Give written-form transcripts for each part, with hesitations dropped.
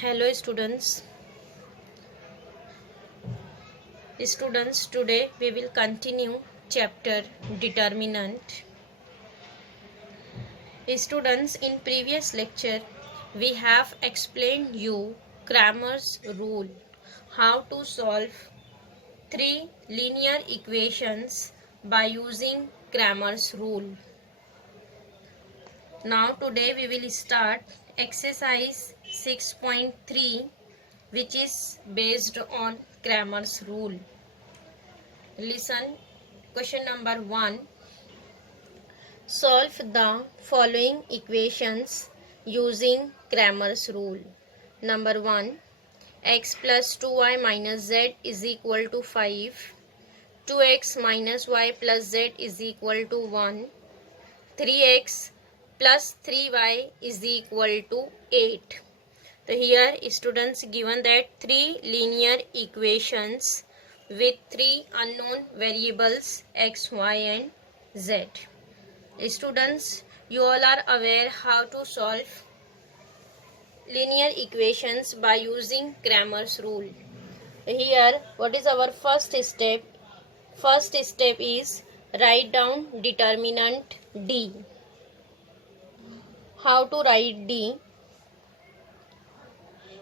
Hello students. Today we will continue chapter determinant. Students, in previous lecture we have explained you Cramer's rule, how to solve three linear equations by using Cramer's rule. Now today we will start exercise 6.3, which is based on Cramer's rule. Listen, question number 1. Solve the following equations using Cramer's rule. Number 1. X plus 2y minus z is equal to 5. 2x minus y plus z is equal to 1. 3x plus 3y is equal to 8. So here students given that three linear equations with three unknown variables x, y and z. Students, you all are aware how to solve linear equations by using Cramer's rule. Here what is our first step? First step is write down determinant D. How to write D?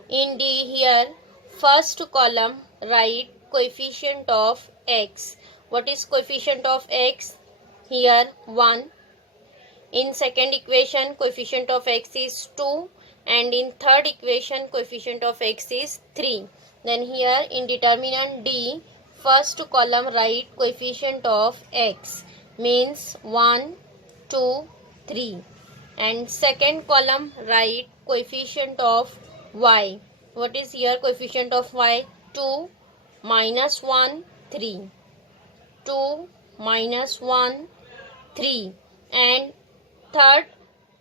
In D, here first column write coefficient of x. What is coefficient of x? Here 1. In second equation coefficient of x is 2, and in third equation coefficient of x is 3. Then here in determinant D, first column write coefficient of x, means 1, 2, 3, and second column write coefficient of y. What is here coefficient of y? 2 minus 1, 3. 2 minus 1, 3. And third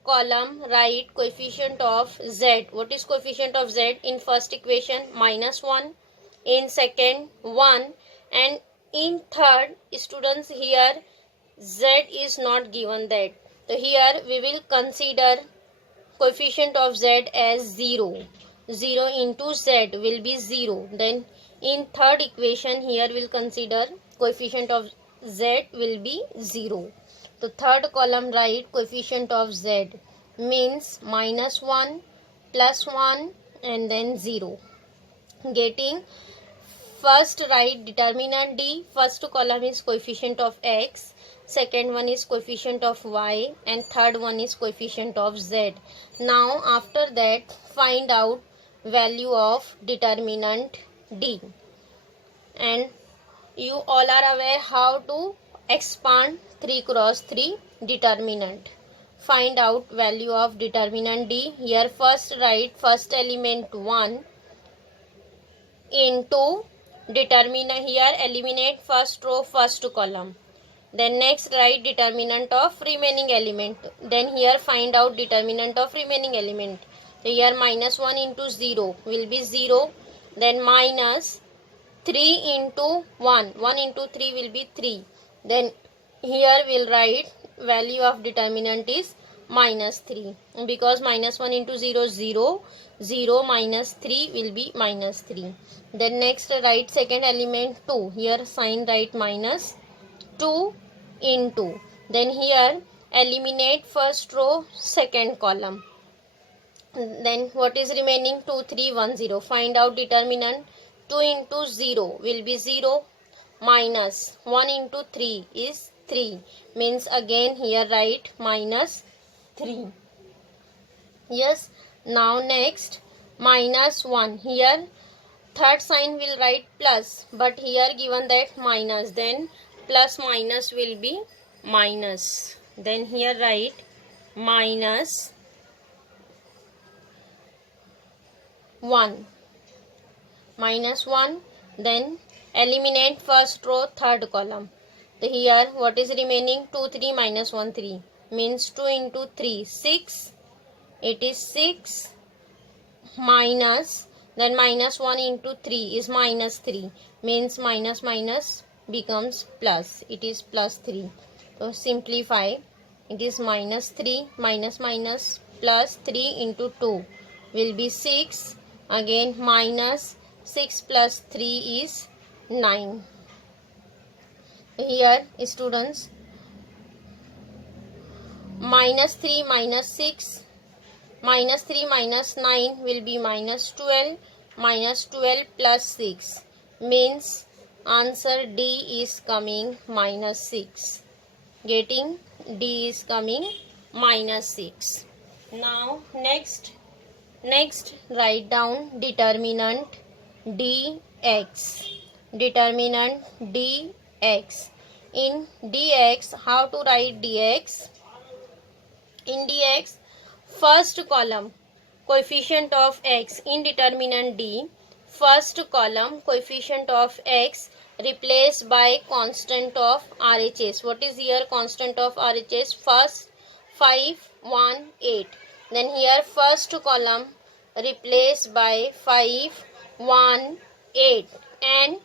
column write coefficient of z. What is coefficient of z? In first equation minus 1, in second 1, and in third students here z is not given that. So here we will consider coefficient of z as 0. 0 into z will be 0. Then in third equation here we'll consider coefficient of z will be 0. So third column write coefficient of z, means minus 1, plus 1 and then 0. Getting first write determinant D. First column is coefficient of x, second one is coefficient of y, and third one is coefficient of z. Now after that find out value of determinant D. And you all are aware how to expand 3 cross 3 determinant. Find out value of determinant D. Here first write first element 1 into determinant. Here eliminate first row first column. Then next write determinant of remaining element. Then here find out determinant of remaining element. So here minus 1 into 0 will be 0. Then minus 3 into 1. 1 into 3 will be 3. Then here we'll write value of determinant is minus 3. Because minus 1 into 0 0. 0 minus 3 will be minus 3. Then next write second element 2. Here sign write minus 2 into. Then here eliminate first row second column. Then what is remaining? 2, 3, 1, 0. Find out determinant. 2 into 0 will be 0, minus 1 into 3 is 3. Means again here write minus 3. Yes. Now next minus 1. Here third sign will write plus, but here given that minus, then plus minus will be minus. Then here write minus 1. Minus 1. Then eliminate first row third column. So here what is remaining? 2, 3 minus 1, 3. Means 2 into 3, 6. It is 6 minus, then minus 1 into 3 is minus 3. Means minus minus becomes plus. It is plus 3. So simplify. It is minus 3 minus minus plus 3 into 2 will be 6. Again minus 6 plus 3 is 9. Here students, minus 3 minus 6, minus 3 minus 9 will be minus 12, minus 12 plus 6 means answer D is coming minus 6. Getting D is coming minus 6. Now next write down determinant dx. Determinant dx. In dx, how to write dx? In dx, first column coefficient of x in determinant D, first column coefficient of x replaced by constant of RHS. What is here constant of RHS? First 5, 1, 8. Then here first column replaced by 5, 1, 8. And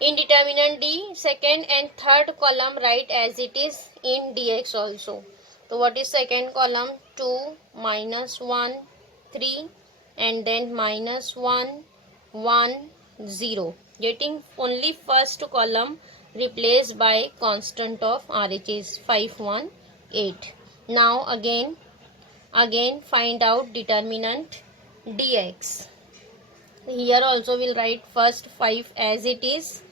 in determinant D, second and third column write as it is in dx also. So what is second column? 2, minus 1, 3, and then minus 1, 1, 0. Getting only first column replaced by constant of RHS 5, 1, 8. Now again find out determinant dx. Here also we'll write first 5 as it is.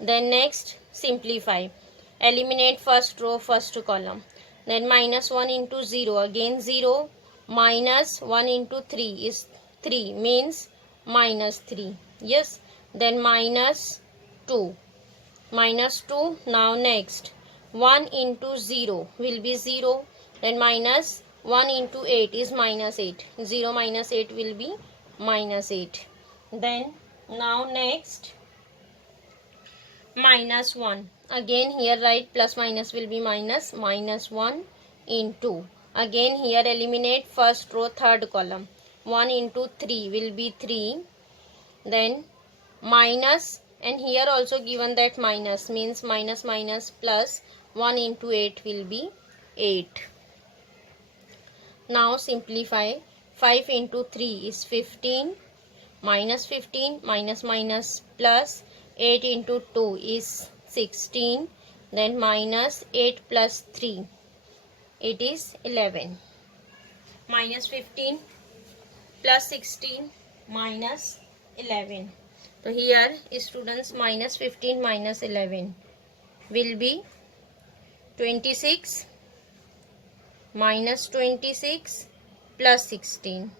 Then next simplify. Eliminate first row, first column. Then minus 1 into 0, again 0, minus 1 into 3 is 3, means minus 3. Yes, then minus 2. Minus 2, now next 1 into 0 will be 0. Then minus 1 into 8 is minus 8. 0 minus 8 will be minus 8. Then now next minus 1. Again here write plus minus will be minus 1 into. Again here eliminate first row, third column. 1 into 3 will be 3. Then minus, and here also given that minus means minus minus plus 1 into 8 will be 8. Now simplify. 5 into 3 is 15. Minus 15 minus minus plus 8 into 2 is 16. Then minus 8 plus 3, it is 11. Minus 15 plus 16 minus 11. So here students, minus 15 minus 11 will be 26. Minus 26 plus 16.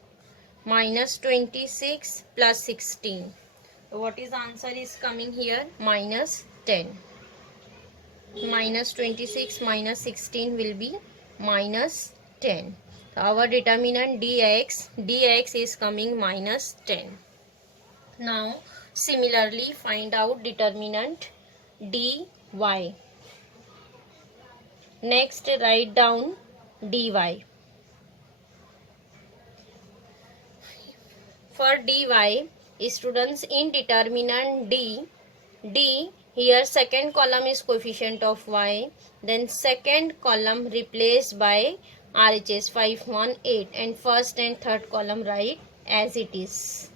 Minus 26 plus 16. So what is answer is coming here? Minus 10. Minus 26 minus 16 will be minus 10. So our determinant dx is coming minus 10. Now similarly find out determinant dy. Next write down dy. For dy, students, in determinant D, here second column is coefficient of y, then second column replaced by RHS 5, 1, 8, and first and third column write as it is.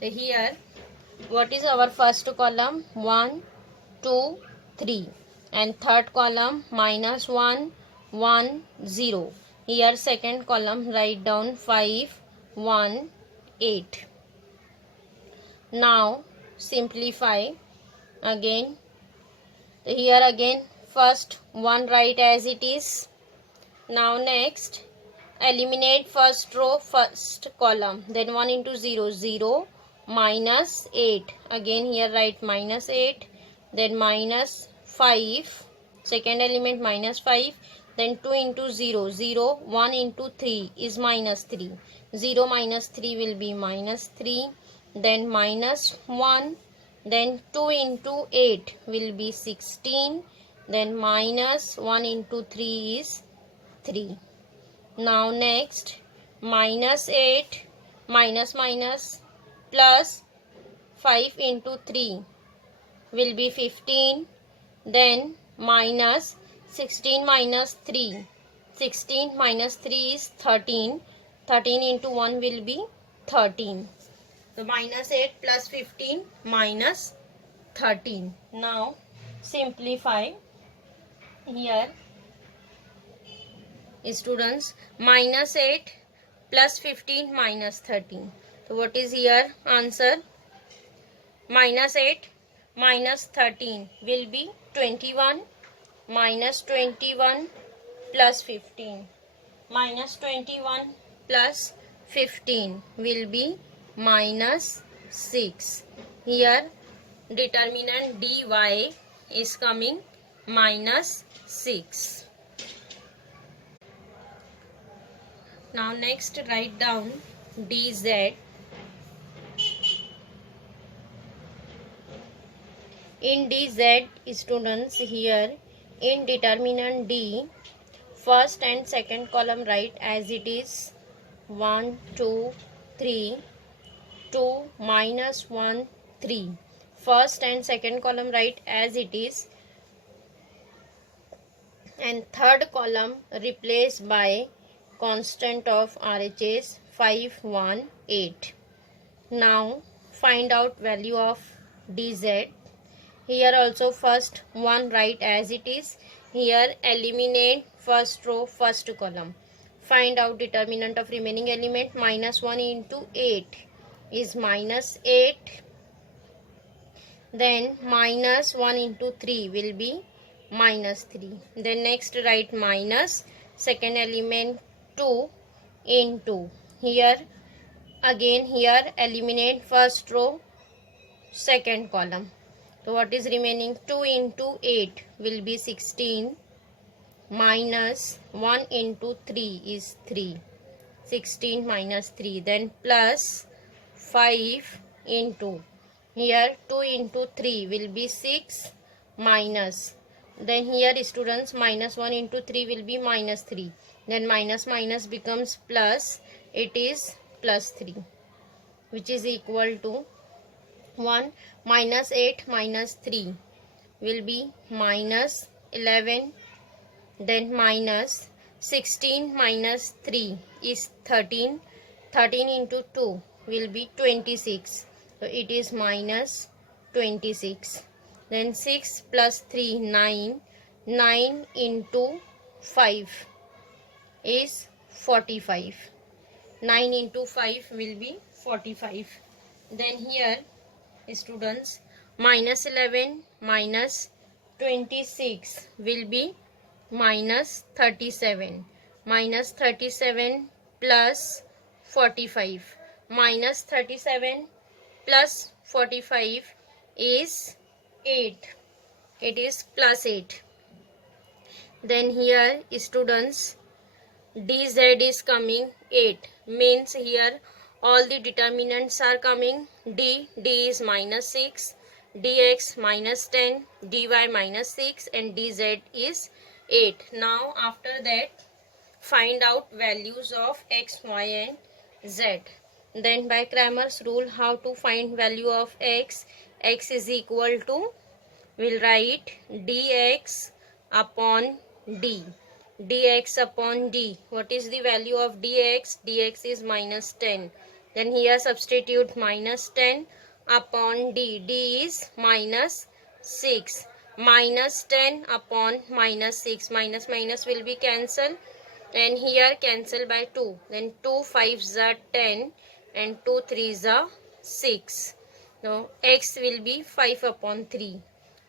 So here what is our first column? 1, 2, 3, and third column minus 1, 1, 0. Here second column write down 5, 1, 8. Now simplify. Again here again first 1 write as it is. Now next eliminate first row, first column. Then 1 into 0, 0, minus 8. Again here write minus 8. Then minus 5. Second element minus 5. Then 2 into 0, 0, 1 into 3 is minus 3. 0 minus 3 will be minus 3. Then minus 1. Then 2 into 8 will be 16. Then minus 1 into 3 is 3. Now next minus 8 minus minus plus 5 into 3 will be 15. Then minus 16 minus 3. 16 minus 3 is 13. 13 into 1 will be 13. So minus 8 plus 15 minus 13. Now simplify. Here students, minus 8 plus 15 minus 13. So what is here answer? Minus 8 minus 13 will be 21, minus 21 plus 15. Minus 21 plus 15 will be minus 6. Here determinant dy is coming minus 6. Now next write down dz. In dz students, here in determinant d, first and second column write as it is 1, 2, 3, 2, minus 1, 3. First and second column write as it is, and third column replace by constant of RHS 5, 1, 8. Now find out value of dz. Here also first one write as it is. Here eliminate first row, first column. Find out determinant of remaining element. Minus 1 into 8 is minus 8. Then minus 1 into 3 will be minus 3. Then next write minus second element 2 into. Here again here eliminate first row, second column. So what is remaining? 2 into 8 will be 16, minus 1 into 3 is 3. 16 minus 3. Then plus 5 into. Here 2 into 3 will be 6, minus. Then here students, minus 1 into 3 will be minus 3. Then minus minus becomes plus. It is plus 3, which is equal to 1. Minus 8 minus 3 will be minus 11. Then minus 16 minus 3 is 13. 13 into 2 will be 26. So it is minus 26. Then 6 plus 3, 9. 9 into 5 is 45. 9 into 5 will be 45. Then here students, minus 11 minus 26 will be minus 37. Minus 37 plus 45. Minus 37 plus 45 is 8. It is plus 8. Then here students, dz is coming 8. Means here all the determinants are coming. D is minus 6, dx minus 10, dy minus 6, and dz is 8. Now after that find out values of x, y and z. Then by Cramer's rule, how to find value of x? X is equal to, we'll write dx upon d. Dx upon d. What is the value of dx? Dx is minus 10. Then here substitute minus 10 upon d. D is minus 6. Minus 10 upon minus 6. Minus minus will be cancelled. And here cancel by 2. Then 2 5s are 10 and 2 3s are 6. Now x will be 5 upon 3.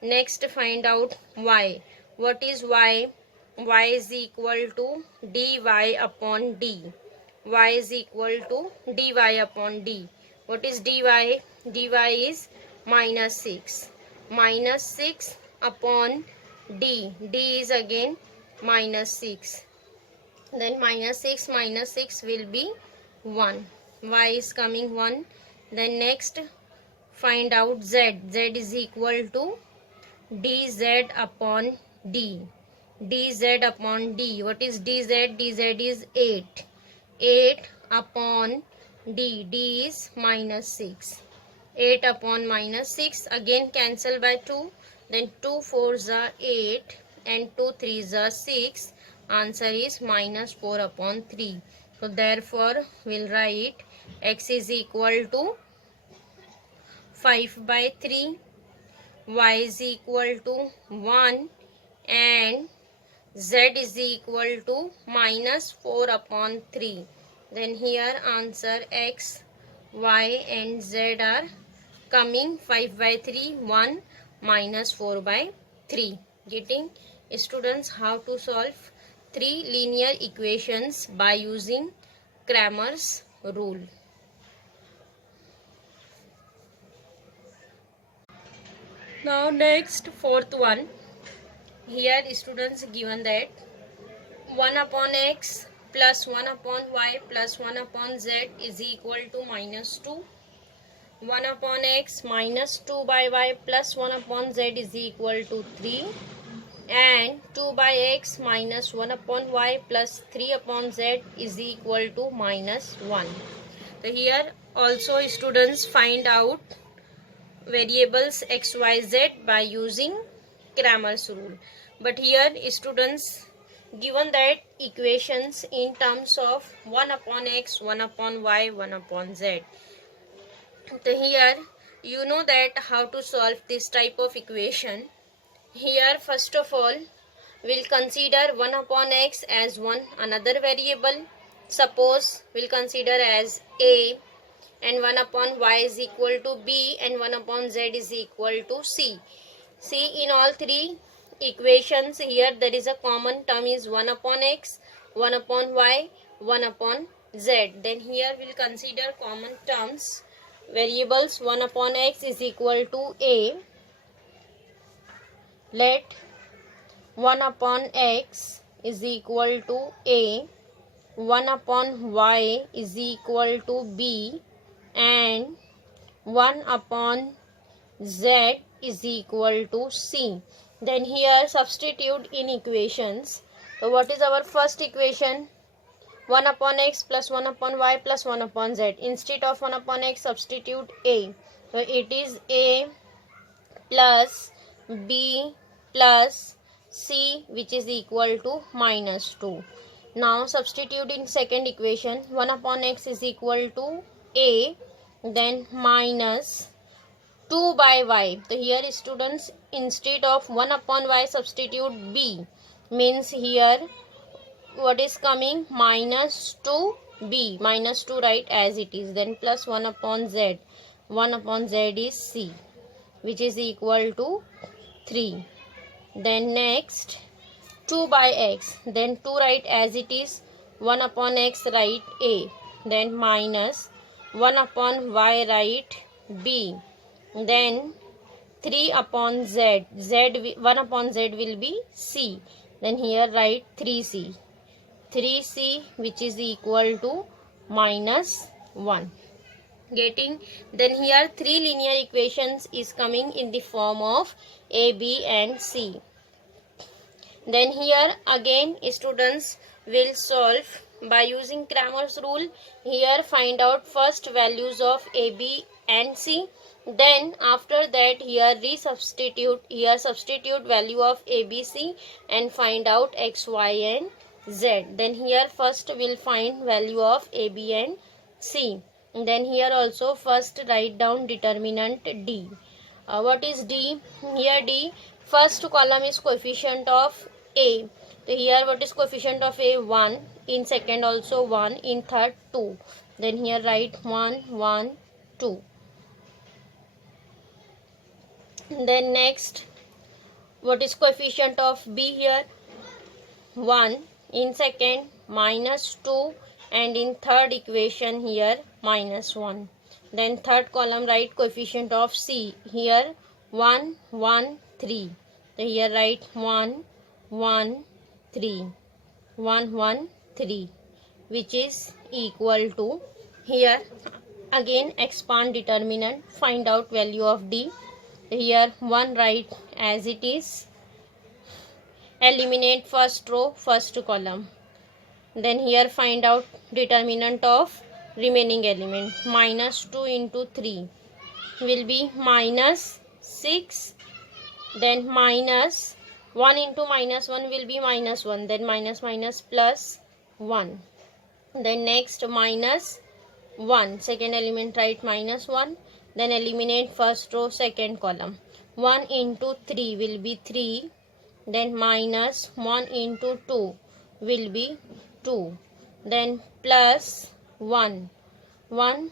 Next find out y. What is y? Y is equal to dy upon d. Y is equal to dy upon d. What is dy? Dy is minus 6. Minus 6 upon d. D is again minus 6. Then minus 6 will be 1. Y is coming 1. Then next find out z. Z is equal to dz upon d. Dz upon d. What is dz? Dz is 8. 8 upon d. D is minus 6. 8 upon minus 6. Again cancel by 2. Then 2 4s are 8 and 2 3s are 6. Answer is minus 4 upon 3. So therefore we'll write x is equal to 5 by 3, y is equal to 1 and z is equal to minus 4 upon 3. Then here answer x, y and z are coming 5 by 3, 1 minus 4 by 3. Getting students how to solve three linear equations by using Cramer's rule. Now next fourth one. Here students given that 1 upon x plus 1 upon y plus 1 upon z is equal to minus 2. 1 upon x minus 2 by y plus 1 upon z is equal to 3. And 2 by x minus 1 upon y plus 3 upon z is equal to minus 1. So here also students find out variables x, y, z by using Cramer's rule. But here students given that equations in terms of 1 upon x, 1 upon y, 1 upon z. So here you know that how to solve this type of equation. Here first of all we'll consider 1 upon x as another variable. Suppose we'll consider as a, and 1 upon y is equal to b and 1 upon z is equal to c. See, in all three equations here there is a common term is 1 upon x, 1 upon y, 1 upon z. Then here we'll consider common terms. Variables 1 upon x is equal to a. Let 1 upon x is equal to a, 1 upon y is equal to b, and 1 upon z is equal to c. Then here substitute in equations. So what is our first equation? 1 upon x plus 1 upon y plus 1 upon z. Instead of 1 upon x substitute a. So it is a plus b plus c, which is equal to minus 2. Now substitute in second equation. 1 upon x is equal to a, then minus 2 by y. So here students instead of 1 upon y substitute b, means here what is coming? Minus 2b, minus 2 write as it is, then plus 1 upon z. 1 upon z is c, which is equal to 3. Then next 2 by x, then 2 write as it is, 1 upon x write a, then minus 1 upon y write b, then 3 upon z, 1 upon z will be c, then here write 3c, 3c, which is equal to minus 1. Getting? Then here three linear equations is coming in the form of a, b and c. Then here again students will solve by using Cramer's rule. Here find out first values of a, b and c. Then after that here resubstitute, here substitute value of a, b, c and find out x, y and z. Then here first we'll find value of a, b and c. Then here also first write down determinant d. What is d? Here d, first column is coefficient of a. So here what is coefficient of a? 1. In second also 1. In third 2. Then here write 1, 1, 2. Then next, what is coefficient of b here? 1. In second minus 2. And in third equation here minus 1. Then third column write coefficient of c. Here 1, 1, 3. So here write 1, 1, 3. 1, 1, 3. Which is equal to, here again expand determinant, find out value of d. Here 1 write as it is. Eliminate first row, first column. Then here find out determinant of remaining element. Minus 2 into 3 will be minus 6. Then minus 1 into minus 1 will be minus 1. Then minus minus plus 1. Then next minus 1. Second element write minus 1. Then eliminate first row, second column. 1 into 3 will be 3. Then minus 1 into 2 will be 2. Then plus 1. 1.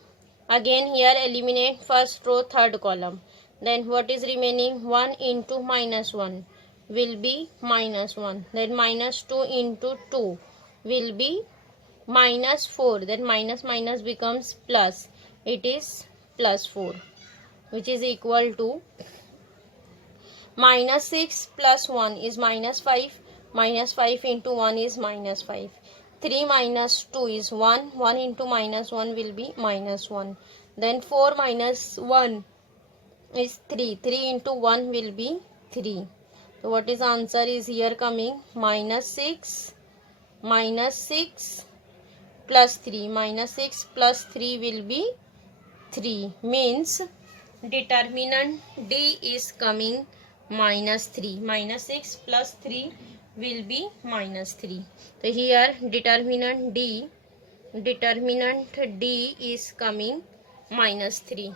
Again here eliminate first row, third column. Then what is remaining? 1 into minus 1 will be minus 1. Then minus 2 into 2 will be minus 4. Then minus minus becomes plus. It is plus 4, which is equal to minus 6 plus 1 is minus 5. Minus 5 into 1 is minus 5. 3 minus 2 is 1. 1 into minus 1 will be minus 1. Then 4 minus 1 is 3. 3 into 1 will be 3. So what is answer is here coming? Minus 6 plus 3. Minus 6 plus 3 will be 3. Means determinant D is coming minus 3. Minus 6 plus 3 will be minus 3. So here determinant D is coming minus 3.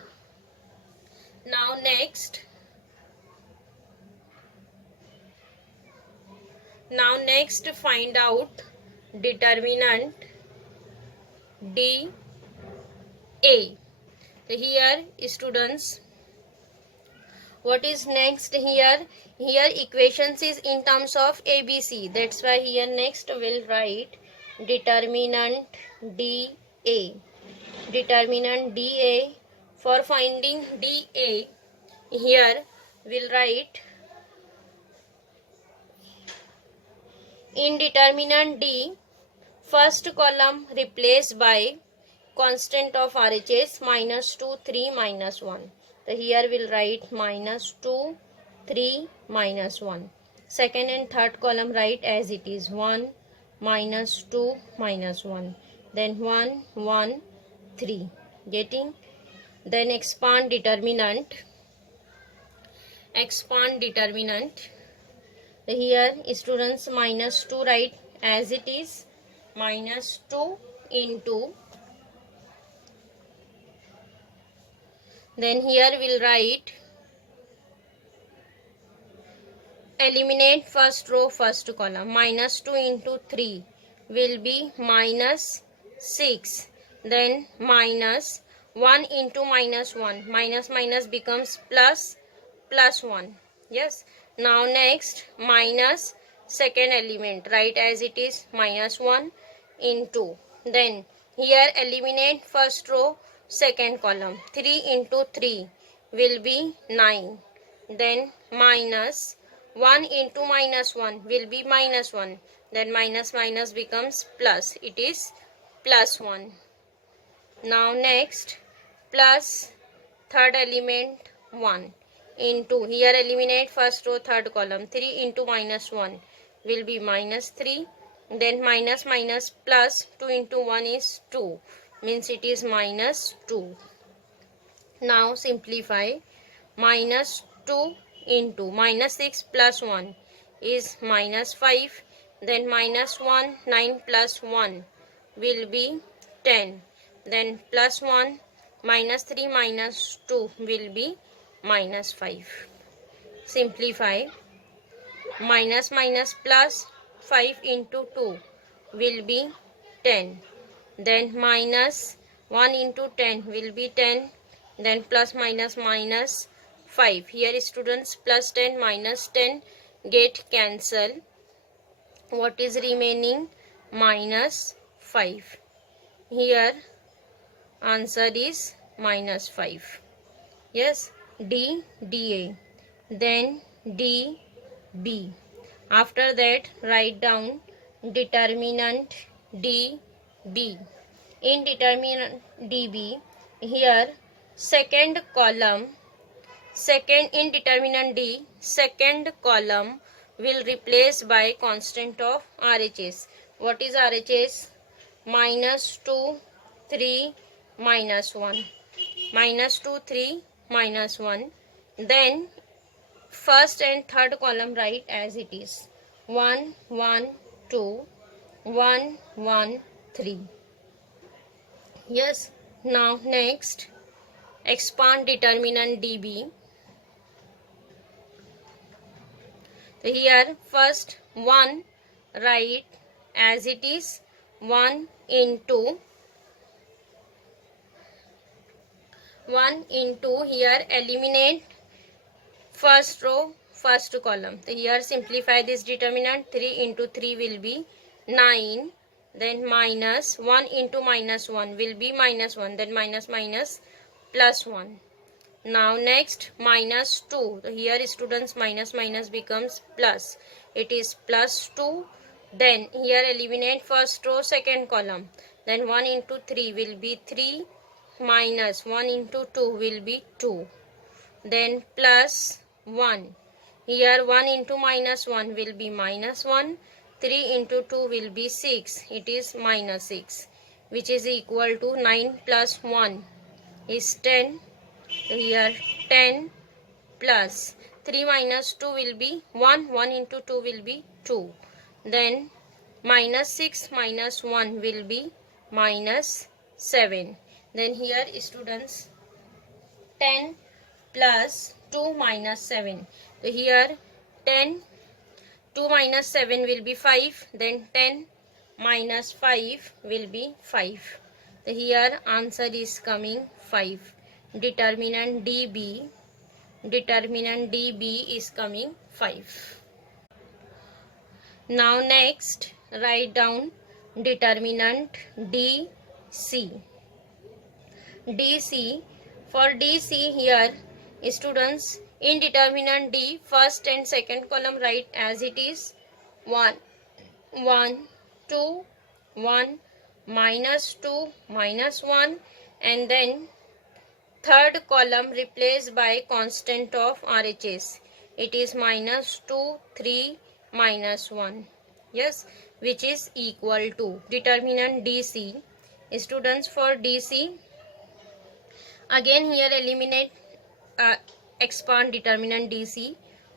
Now next find out determinant D A. So here students, what is next here? Here equations is in terms of ABC. That's why here next we'll write determinant DA. Determinant DA. For finding DA, here we'll write in determinant D, first column replaced by constant of RHS minus 2, 3, minus 1. So here we'll write minus 2, 3, minus 1. Second and third column write as it is 1, minus 2, minus 1. Then 1, 1, 3. Getting? Then expand determinant. Here students minus 2 write as it is, minus 2 into, then here we'll write eliminate first row, first column. Minus 2 into 3 will be minus 6. Then minus 1 into minus 1. Minus minus becomes plus 1. Yes. Now next minus second element. Write as it is, minus 1 into. Then here eliminate first row, second column. 3 into 3 will be 9. Then minus 1 into minus 1 will be minus 1. Then minus minus becomes plus. It is plus 1. Now next plus third element 1 into, here eliminate first row, third column. 3 into minus 1 will be minus 3. Then minus minus plus 2 into 1 is 2. Means it is minus 2. Now simplify. Minus 2 into minus 6 plus 1 is minus 5. Then minus 1, 9 plus 1 will be 10. Then plus 1, minus 3 minus 2 will be minus 5. Simplify. Minus minus plus 5 into 2 will be 10. Then minus 1 into 10 will be 10. Then plus minus minus 5. Here students plus 10 minus 10 get cancel. What is remaining? Minus 5. Here answer is minus 5. Yes. D, DA. Then D, B. After that write down determinant D, B. In determinant DB, here second column, in determinant D, second column will replace by constant of RHS. What is RHS? Minus 2, 3, minus 1. Minus 2, 3, minus 1. Then first and third column write as it is. 1, 1, 2, 1, 1, 3. Yes. Now next expand determinant dB. So here first 1 write as it is, 1 into here eliminate first row first column. So here simplify this determinant, 3 into 3 will be 9, then minus 1 into minus 1 will be minus 1, then minus minus plus 1. Now next minus 2. So here students minus minus becomes plus. It is plus 2. Then here eliminate first row second column. Then 1 into 3 will be 3, minus 1 into 2 will be 2. Then plus 1. Here 1 into minus 1 will be minus 1. 3 into 2 will be 6. It is minus 6, which is equal to 9 plus 1 is 10. Here 10 plus 3 minus 2 will be 1. 1 into 2 will be 2. Then minus 6 minus 1 will be minus 7. Then here students 10 plus 2 minus 7. So here 10, 2 minus 7 will be 5. Then 10 minus 5 will be 5. So here answer is coming 5. Determinant dB is coming 5. Now next write down determinant DC. For DC here students, in determinant D first and second column write as it is, 1 2 1 minus 2 minus 1, and then third column replaced by constant of RHS. It is minus 2 3 minus 1. Yes, which is equal to determinant DC. Students, for DC again here eliminate expand determinant DC.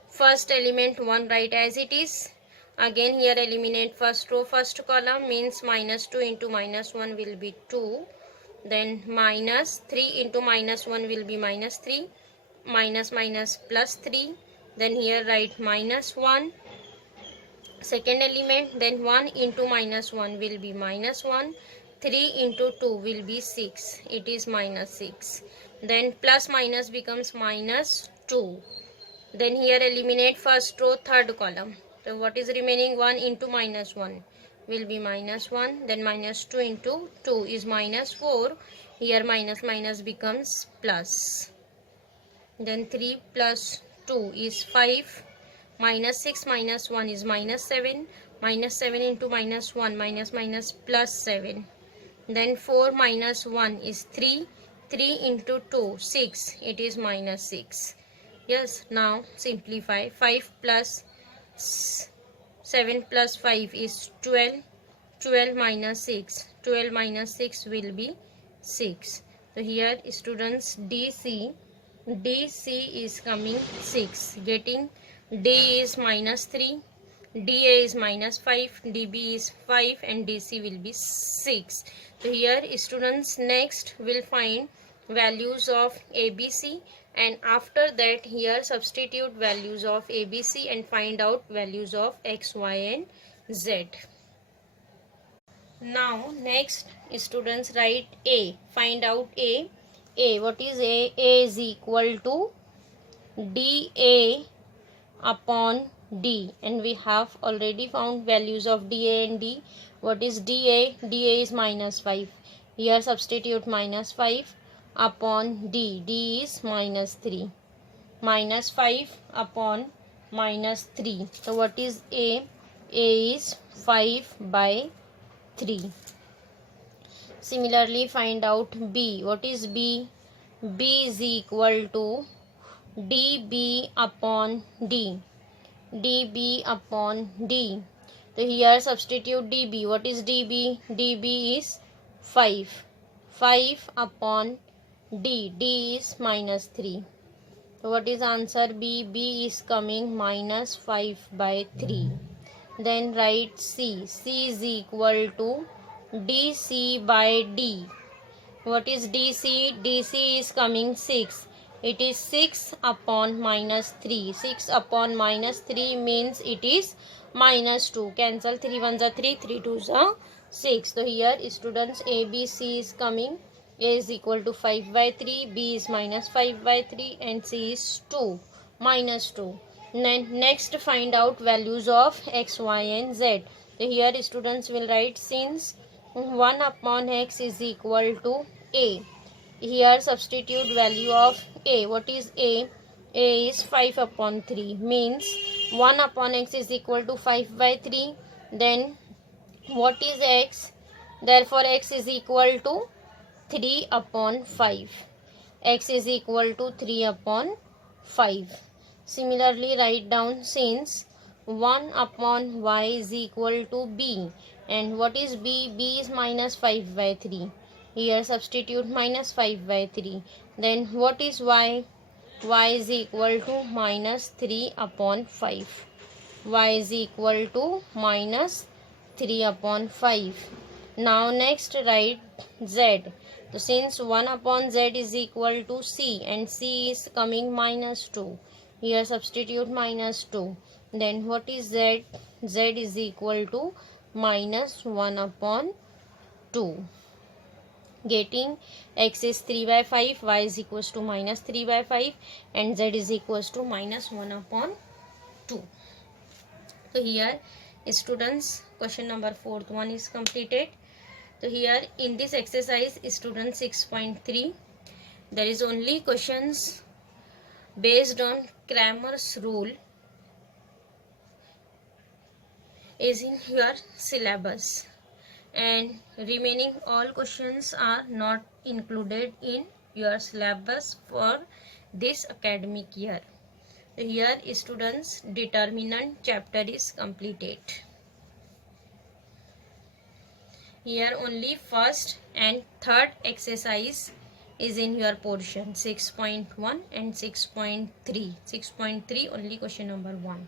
First element 1 write as it is. Again here eliminate first row first column, means minus 2 into minus 1 will be 2. Then minus 3 into minus 1 will be minus 3. Minus minus plus 3. Then here write minus 1. Second element, then 1 into minus 1 will be minus 1. 3 into 2 will be 6. It is minus 6. Then plus minus becomes minus 2. Then here eliminate first row third column. So what is remaining? 1 into minus 1 will be minus 1. Then minus 2 into 2 is minus 4. Here minus minus becomes plus. Then 3 plus 2 is 5. Minus 6 minus 1 is minus 7. Minus 7 into minus 1 minus minus plus 7. Then 4 minus 1 is 3. 3 into 2 6. It is minus 6. Yes, now simplify. 5 plus 7 plus 5 is 12. 12 minus 6. 12 minus 6 will be 6. So here students DC is coming 6. Getting D is minus 3. DA is minus 5. DB is 5 and DC will be 6. So here students next will find values of ABC, and after that here substitute values of ABC and find out values of X, Y and Z. Now next students write A. Find out A. What is A? A is equal to dA upon D, and we have already found values of dA and D. What is dA? dA is minus 5. Here substitute minus 5 upon D. D is minus 3. Minus 5 upon minus 3. So what is A? A is 5 by 3. Similarly find out B. What is B? B is equal to dB upon D. dB upon D. So here substitute dB. What is dB? dB is 5. 5 upon D. D is minus 3. So what is answer? B. B is coming minus 5 by 3. Then write C. C is equal to DC by D. What is DC? DC is coming 6. It is 6 upon minus 3. 6 upon minus 3 means it is minus 2. Cancel 3 ones are 3, 3 twos are 6. So here students A, B, C is coming. A is equal to 5 by 3, B is minus 5 by 3 and C is 2, minus 2. Then next find out values of x, y and z. So here students will write since 1 upon x is equal to a. Here substitute value of a. What is a? A is 5 upon 3 means 1 upon x is equal to 5 by 3. Then what is x? Therefore x is equal to 3 upon 5. X is equal to 3 upon 5. Similarly write down since 1 upon y is equal to b. And what is b? B is minus 5 by 3. Here substitute minus 5 by 3. Then what is y? Y is equal to minus 3 upon 5. Y is equal to minus 3 upon 5. Now next write z. So since 1 upon z is equal to c and c is coming minus 2. Here substitute minus 2. Then what is z? Z is equal to minus 1 upon 2. Getting x is 3 by 5, y is equals to minus 3 by 5 and z is equals to minus 1 upon 2. So here students question number 4th one is completed. So here in this exercise student 6.3 there is only questions based on Cramer's rule is in your syllabus and remaining all questions are not included in your syllabus for this academic year. So here students determinant chapter is completed. Here only first and third exercise is in your portion 6.1 and 6.3. 6.3 only question number 1.